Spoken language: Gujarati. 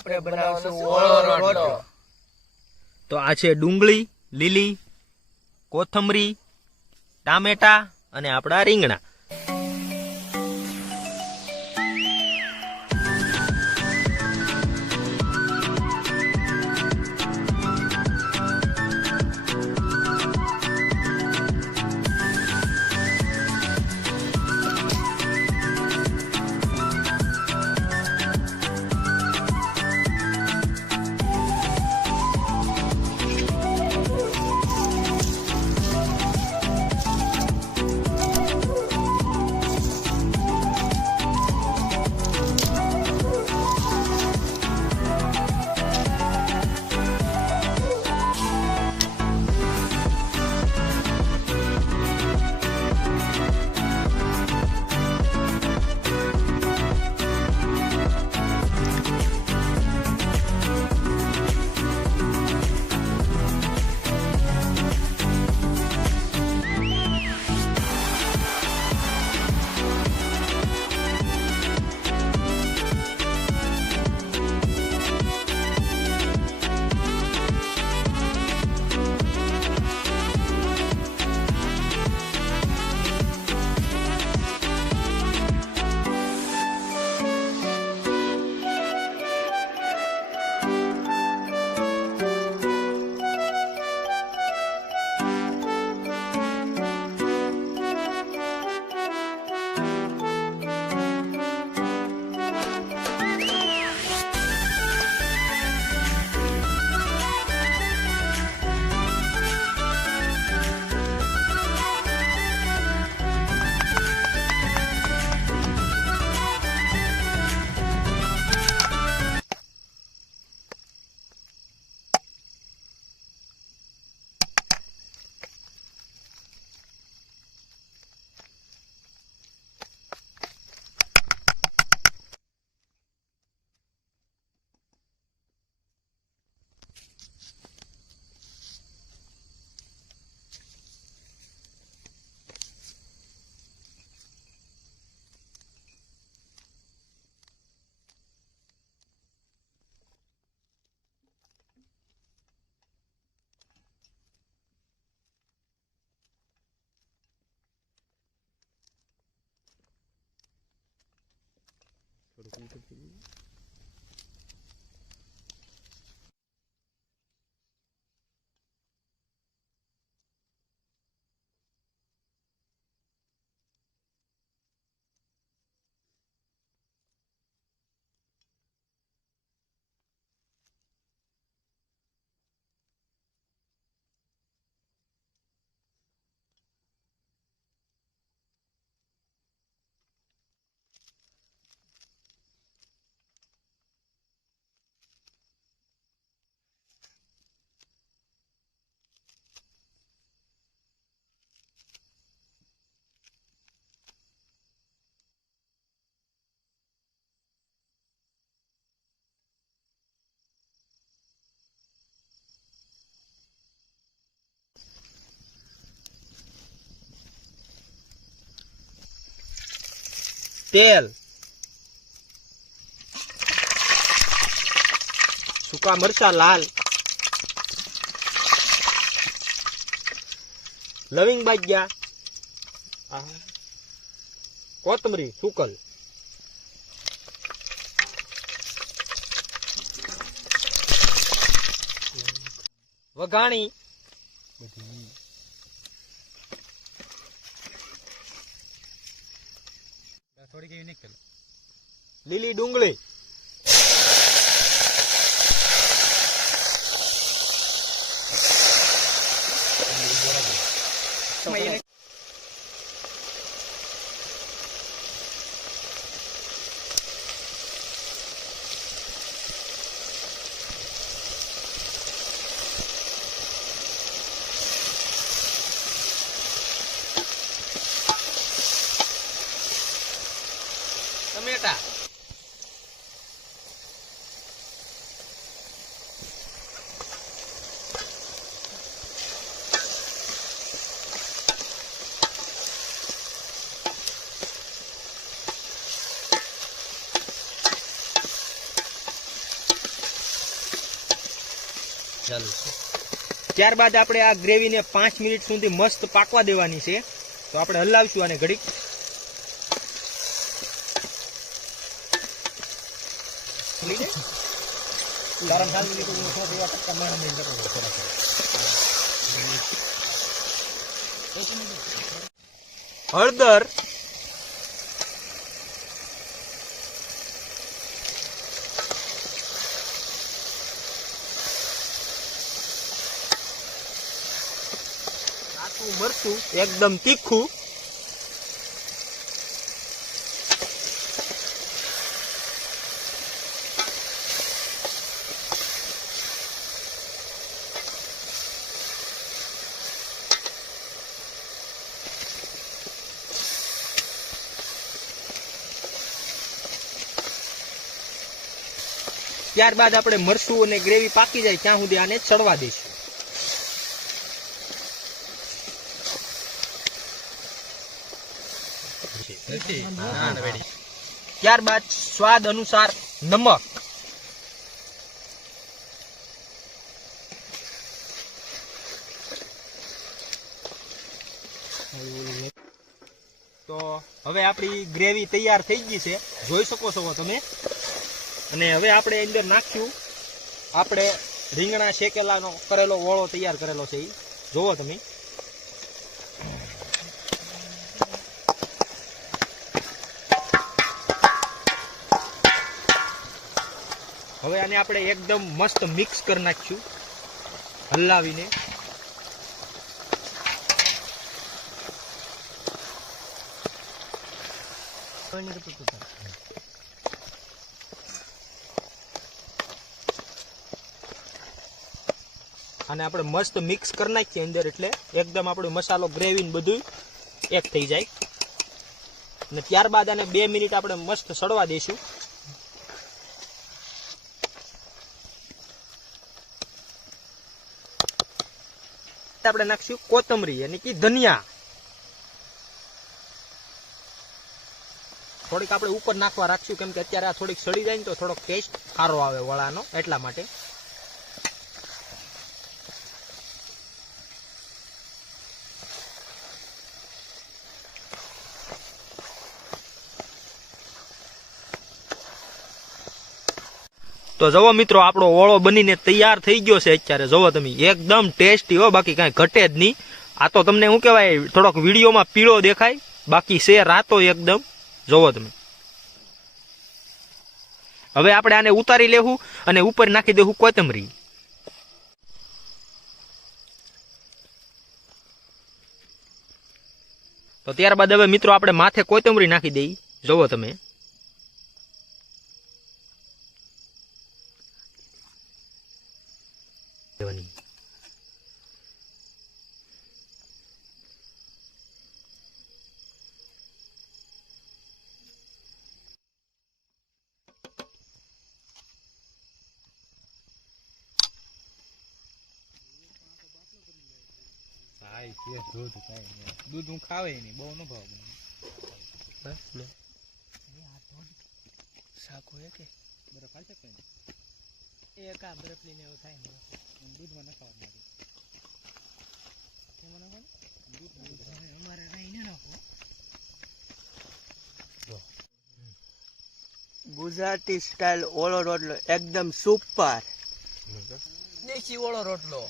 આપણે બનાવશું ઓળો રોટલો. તો આ છે ડુંગળી લીલી, કોથમરી, ટામેટા અને આપણા રીંગણા. તેલ, સૂકા મરચા લાલ, લવિંગ બાજ્યા, કોથમરી સુકલ, વઘાણી, લીલી ડુંગળી, ટમેટા, ચાલુ છે. ત્યારબાદ આપણે આ ગ્રેવીને 5 મિનિટ સુધી મસ્ત પાકવા દેવાની છે. તો આપણે હલાવશું આને ઘડીક. હળદર, કાચું મરચું એકદમ તીખું, ત્યારબાદ આપણે મરચું અને ગ્રેવી પાકી જાય ત્યાં સુધી આને ચડવા દઈશું. ત્યારબાદ સ્વાદ અનુસાર નમક, તો હવે આપણી ગ્રેવી તૈયાર થઈ ગઈ છે, જોઈ શકો છો તમે. અને હવે આપણે અંદર નાખ્યું આપણે રીંગણા શેકેલાનો કરેલો ઓળો તૈયાર કરેલો છે, એ જોવો તમે. હવે આને આપણે એકદમ મસ્ત મિક્સ કરી નાખ્યું હલાવીને. અને આપણે મસ્ત મિક્સ કરી નાખીએ અંદર, એટલે એકદમ આપણો મસાલો ગ્રેવી ને બધું એક થઈ જાય. અને ત્યારબાદ આને 2 મિનિટ આપણે મસ્ત સડવા દઈશું. આપણે નાખશું કોથમરી એટલે કે ધનિયા. થોડીક આપણે ઉપર નાખવા રાખશું, કેમ કે અત્યારે આ થોડીક સડી જાય ને તો થોડોક ટેસ્ટ સારો આવે વડાનો, એટલા માટે. તો જુઓ મિત્રો, આપણો ઓળો બનીને તૈયાર થઈ ગયો છે અત્યારે. જુઓ તમે, એકદમ ટેસ્ટી હો, બાકી કાંઈ ઘટે જ નહીં. આ તો તમને શું કહેવાય, થોડોક વિડીયોમાં પીળો દેખાય, બાકી છે રાતો એકદમ. જુઓ તમે. હવે આપણે આને ઉતારી લેવું અને ઉપર નાખી દેવું કોથમરી. તો ત્યારબાદ હવે મિત્રો આપણે માથે કોથમરી નાખી દઈએ. જુઓ તમે. દૂધ હું ખાવે નહીં, બહુ ન ભાવ. શાક હોય કે બરફ આવી શકે ને, એક આ બરફ લઈને એવું થાય ને, દૂધમાં નખાવ અમારે નહીં નાખો. ગુજરાતી સ્ટાઇલ ઓળો રોટલો એકદમ સુપર. દેશી ઓળો રોટલો.